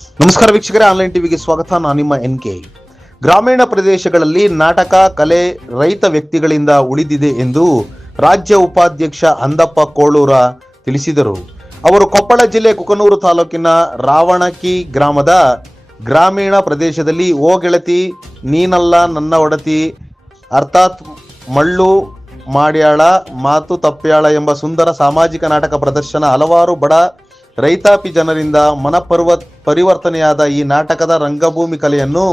ನಮಸ್ಕಾರ ವೀಕ್ಷಕರೇ, ಆನ್ಲೈನ್ ಟಿವಿಗೆ ಸ್ವಾಗತ. ನಾನು ನಿಮ್ಮ ಎನ್ ಕೆ. ಗ್ರಾಮೀಣ ಪ್ರದೇಶಗಳಲ್ಲಿ ನಾಟಕ, ಕಲೆ, ರೈತ ವ್ಯಕ್ತಿಗಳಿಂದ ಉಳಿದಿದೆ ಎಂದು ರಾಜ್ಯ ಉಪಾಧ್ಯಕ್ಷ ಅಂದಪ್ಪ ಕೋಳೂರ ತಿಳಿಸಿದರು. ಅವರು ಕೊಪ್ಪಳ ಜಿಲ್ಲೆ ಕುಕನೂರು ತಾಲೂಕಿನ ರಾವಣಕಿ ಗ್ರಾಮದ ಗ್ರಾಮೀಣ ಪ್ರದೇಶದಲ್ಲಿ ಓ ಗೆಳತಿ ನೀನಲ್ಲ, ನನ್ನ ಒಡತಿ, ಅರ್ಥಾತ್ ಮಳ್ಳು ಮಾಡ್ಯಾಳ, ಮಾತು ತಪ್ಪ್ಯಾಳ ಎಂಬ ಸುಂದರ ಸಾಮಾಜಿಕ ನಾಟಕ ಪ್ರದರ್ಶನ ಹಲವಾರು ಬಡ ರೈತಾಪಿ ಜನರಿಂದ ಮನಪರ್ವ ಪರಿವರ್ತನೆಯಾದ ಈ ನಾಟಕದ ರಂಗಭೂಮಿ ಕಲೆಯನ್ನು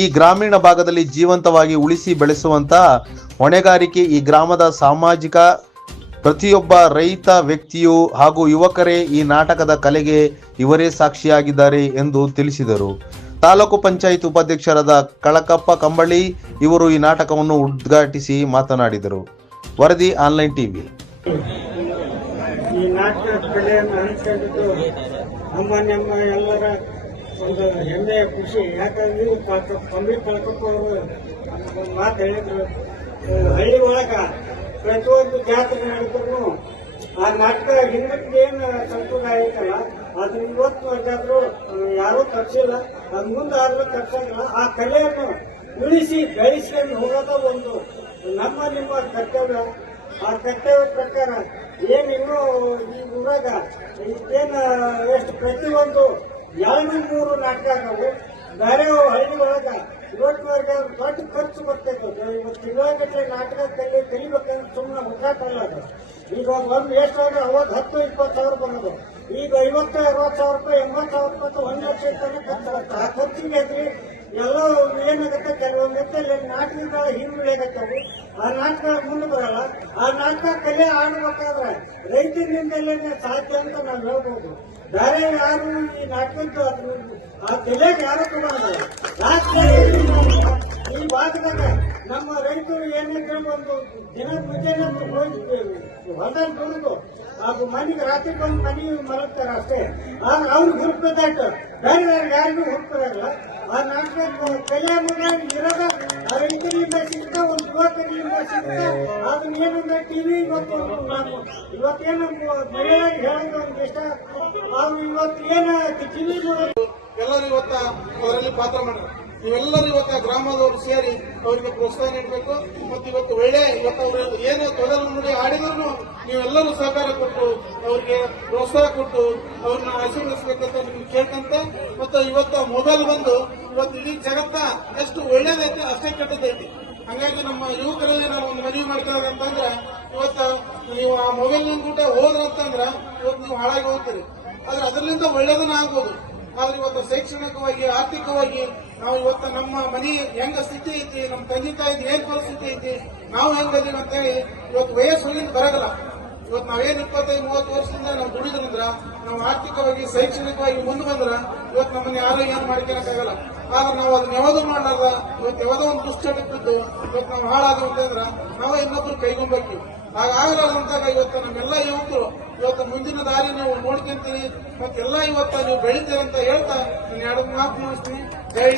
ಈ ಗ್ರಾಮೀಣ ಭಾಗದಲ್ಲಿ ಜೀವಂತವಾಗಿ ಉಳಿಸಿ ಬೆಳೆಸುವಂತ ಹೊಣೆಗಾರಿಕೆ ಈ ಗ್ರಾಮದ ಸಾಮಾಜಿಕ ಪ್ರತಿಯೊಬ್ಬ ರೈತ ವ್ಯಕ್ತಿಯು ಹಾಗೂ ಯುವಕರೇ ಈ ನಾಟಕದ ಕಲೆಗೆ ಇವರೇ ಸಾಕ್ಷಿಯಾಗಿದ್ದಾರೆ ಎಂದು ತಿಳಿಸಿದರು. ತಾಲೂಕು ಪಂಚಾಯತ್ ಉಪಾಧ್ಯಕ್ಷರಾದ ಕಳಕಪ್ಪ ಕಂಬಳಿ ಇವರು ಈ ನಾಟಕವನ್ನು ಉದ್ಘಾಟಿಸಿ ಮಾತನಾಡಿದರು. ವರದಿ ಆನ್ಲೈನ್ ಟಿವಿ. ಈ ನಾಟ್ಯ ಕಲೆಯನ್ನು ಹಂಚಿಕೊಂಡಿದ್ದು ನಮ್ಮ ನಮ್ಮ ಎಲ್ಲರ ಒಂದು ಹೆಮ್ಮೆಯ ಖುಷಿ. ಯಾಕಂದ್ರೆ ಪಂಬಿ ಪಾಕಪ್ಪ ಅವರು ಮಾತು ಹೇಳಿದ್ರು. ಹಳ್ಳಿ ಒಳಗ ಪ್ರತಿಯೊಂದು ಜಾತ್ರೆ ನಡೆದ್ರು ಆ ನಾಟಕ ಹಿಂದಕ್ಕೆ ಏನು ಸಂಪ್ರದಾಯ ಐತಲ್ಲ ಅದನ್ನ ಇವತ್ತು ವರ್ಗಾದ್ರು ಯಾರೂ ತಪ್ಸಿಲ್ಲ. ಅದ್ ಮುಂದೆ ಆದ್ರೂ ಕರ್ಸಂಗಿಲ್ಲ ಆ ಕಲೆಯನ್ನು ಉಳಿಸಿ ಬೆಳೆಸ್ಕೊಂಡು ಹೋಗೋದ ಒಂದು ನಮ್ಮ ನಿಮ್ಮ ಕರ್ತವ್ಯ. ಆ ಕರ್ತವ್ಯ ಪ್ರಕಾರ ಏನು ಇನ್ನೂ ಈ ಊರಾಗ ಇಷ್ಟೇನ ಎಷ್ಟು ಪ್ರತಿಯೊಂದು ಎರಡು ಮೂರು ನಾಟಕ ಆಗವು ಬೇರೆ ಹಳ್ಳಿ ಒಳಗ ಇವತ್ತಿನವರೆಗೆ ದೊಡ್ಡ ಖರ್ಚು ಬರ್ತೈತೆ ಇವತ್ತು ತಿಂಗಳಗಟ್ಟಲೆ ನಾಟಕ ಕಲಿ ಕಲಿಬೇಕಂದ್ರೆ ಸುಮ್ಮನೆ ಹುಟ್ಟಾಟಲ್ಲ ಅದು. ಈಗ ಒಂದು ಎಷ್ಟು ಸಾವಿರ ಅವಾಗ ಹತ್ತು, ಇಪ್ಪತ್ತು ಸಾವಿರ ಬರೋದು ಈಗ ಐವತ್ತು, ಅರವತ್ತು ಸಾವಿರ ರೂಪಾಯಿ, ಎಂಬತ್ತು ಸಾವಿರ ರೂಪಾಯಿ, ಒಂದು ಲಕ್ಷ ಖರ್ಚು ಆ ಖರ್ಚಿಗೆ ಐತ್ರಿ ಎಲ್ಲ ಏನಾಗುತ್ತೆ ಕೆಲವೊಂದು ನಾಟಕಗಳ ಹಿಂದುಳಿಯಾಗತ್ತವು ಆ ನಾಟಕ ಮುಂದೆ ಬರಲ್ಲ. ಆ ನಾಟಕ ಕಲೆ ಆಡ್ಬೇಕಾದ್ರೆ ರೈತರಿಂದಲೇ ಸಾಧ್ಯ ಅಂತ ನಾವು ಹೇಳ್ಬೋದು. ಬೇರೆ ಯಾರು ಈ ನಾಟಕದ್ದು ಅದ್ರ ಆ ಕಲೆಗೆ ಯಾರು ಕೂಡ ಈ ಭಾಗದಾಗ ನಮ್ಮ ರೈತರು ಏನಿದ್ರೆ ಒಂದು ದಿನ ಮುಂಚೆನೆ ಹೊಲದಲ್ಲಿ ದುಡಿದು ಅದು ಮನೆಗೆ ರಾತ್ರಿ ಬಂದು ಮನೆ ಮಲಗ್ತಾರೆ ಅಷ್ಟೇ. ಆದ್ರೆ ಅವ್ರಿಗೆ ಹುರುಪದಾಟ ಬೇರೆ ಬೇರೆ ಯಾರಿಗೂ ಹುರುಪದಾಗಲ್ಲ ಆ ನಾಟಕ ಕೈಯ ಅನ್ನೋದು ಇರೋದ ಆ ರೈತರಿಂದ ಸಿಗ್ತಾ, ಒಂದು ಯುವಕರಿಂದ ಅದನ್ನ ಏನಂದ್ರೆ ಟಿವಿ ಇವತ್ತು ನಾನು ಇವತ್ತೇನು ಮಳೆಯಾಗಿ ಹೇಳೋದು ಒಂದು ಇಷ್ಟ. ಅವ್ರು ಇವತ್ತು ಏನು ಟಿವಿ ಎಲ್ಲರೂ ಇವತ್ತ ಅವರಲ್ಲಿ ಪಾತ್ರ ಮಾಡ್ತಾರೆ ನೀವೆಲ್ಲರೂ ಇವತ್ತು ಗ್ರಾಮದವರು ಸೇರಿ ಅವರಿಗೆ ಪ್ರೋತ್ಸಾಹ ನೀಡಬೇಕು. ಮತ್ತು ಇವತ್ತು ಒಳ್ಳೆ ಇವತ್ತು ಅವರು ಏನು ತೊಡಲು ನೋಡಿ ಆಡಿದ್ರು, ನೀವೆಲ್ಲರೂ ಸಹಕಾರ ಕೊಟ್ಟು ಅವರಿಗೆ ಪ್ರೋತ್ಸಾಹ ಕೊಟ್ಟು ಅವ್ರನ್ನ ಆಶೀರ್ವದಿಸಬೇಕಂತ ನಿಮ್ಗೆ ಕೇಳ್ಕಂತ ಮತ್ತು ಇವತ್ತು ಮೊಬೈಲ್ ಬಂದು ಇವತ್ತು ಇಡೀ ಜಗತ್ತ ಎಷ್ಟು ಒಳ್ಳೇದೈತೆ, ಅಷ್ಟೇ ಕೆಟ್ಟದೈತಿ. ಹಂಗಾಗಿ ನಮ್ಮ ಯುವಕರಲ್ಲಿ ನಾವು ಒಂದು ಮನವಿ ಮಾಡ್ತಾ ಅಂತಂದ್ರೆ, ಇವತ್ತು ನೀವು ಆ ಮೊಬೈಲ್ ಕೂಡ ಹೋದ್ರಂತಂದ್ರೆ, ಇವತ್ತು ನೀವು ಹಾಳಾಗಿ ಹೋಗ್ತೀರಿ. ಆದ್ರೆ ಅದರಿಂದ ಒಳ್ಳೇದನ್ನ ಆಗ್ಬೋದು. ಆದ್ರೆ ಇವತ್ತು ಶೈಕ್ಷಣಿಕವಾಗಿ, ಆರ್ಥಿಕವಾಗಿ ನಾವು ಇವತ್ತು ನಮ್ಮ ಮನೆ ಹೆಂಗ ಸ್ಥಿತಿ ಐತಿ, ನಮ್ಮ ತಂದೆ ತಾಯಿದ್ ಏನ್ ಪರಿಸ್ಥಿತಿ ಐತಿ, ನಾವು ಹೆಂಗದೀವಿ ಅಂತ ಹೇಳಿ ಇವತ್ತು ವಯಸ್ಸಿನಿಂದ ಬರಗಲ್ಲ. ಇವತ್ತು ನಾವೇನ್ ಇಪ್ಪತ್ತೈದು, ಮೂವತ್ತು ವರ್ಷದಿಂದ ನಾವು ದುಡಿದ್ರಂದ್ರ, ನಾವು ಆರ್ಥಿಕವಾಗಿ, ಶೈಕ್ಷಣಿಕವಾಗಿ ಮುಂದೆ ಬಂದ್ರ, ಇವತ್ತು ನಮ್ಮನ್ನ ಯಾರು ಏನ್ ಮಾಡ್ಕೊಳಕ್ಕಾಗಲ್ಲ ಆದ್ರೆ ನಾವು ಅದನ್ನ ಯಾವ್ದು ಮಾಡಾರ್ದ ಇವತ್ತು ಯಾವುದೋ ಒಂದು ದುಶ್ಚಟಕ್ಕಿದ್ದು ಇವತ್ತು ನಾವು ಹಾಳಾದ್ವಿ ಅಂತಂದ್ರೆ ನಾವೇ ಇನ್ನೊಬ್ರು ಕೈಗೊಂಬಕ್ಕಿ. ಹಾಗಾಗಲಾರ್ದಂತಾಗ ಇವತ್ತು ನಮ್ಮೆಲ್ಲ ಯುವಕರು, ಇವತ್ತು ಮುಂದಿನ ದಾರಿ ನೀವು ನೋಡ್ಕೊಂತೀರಿ ಮತ್ತೆಲ್ಲ ಇವತ್ತು ನೀವು ಬೆಳಿತೀರಂತ ಹೇಳ್ತಾ ನಾನು ಎರಡು ಮಾತು ಮುಗಿಸ್ತೀನಿ. ಜೈ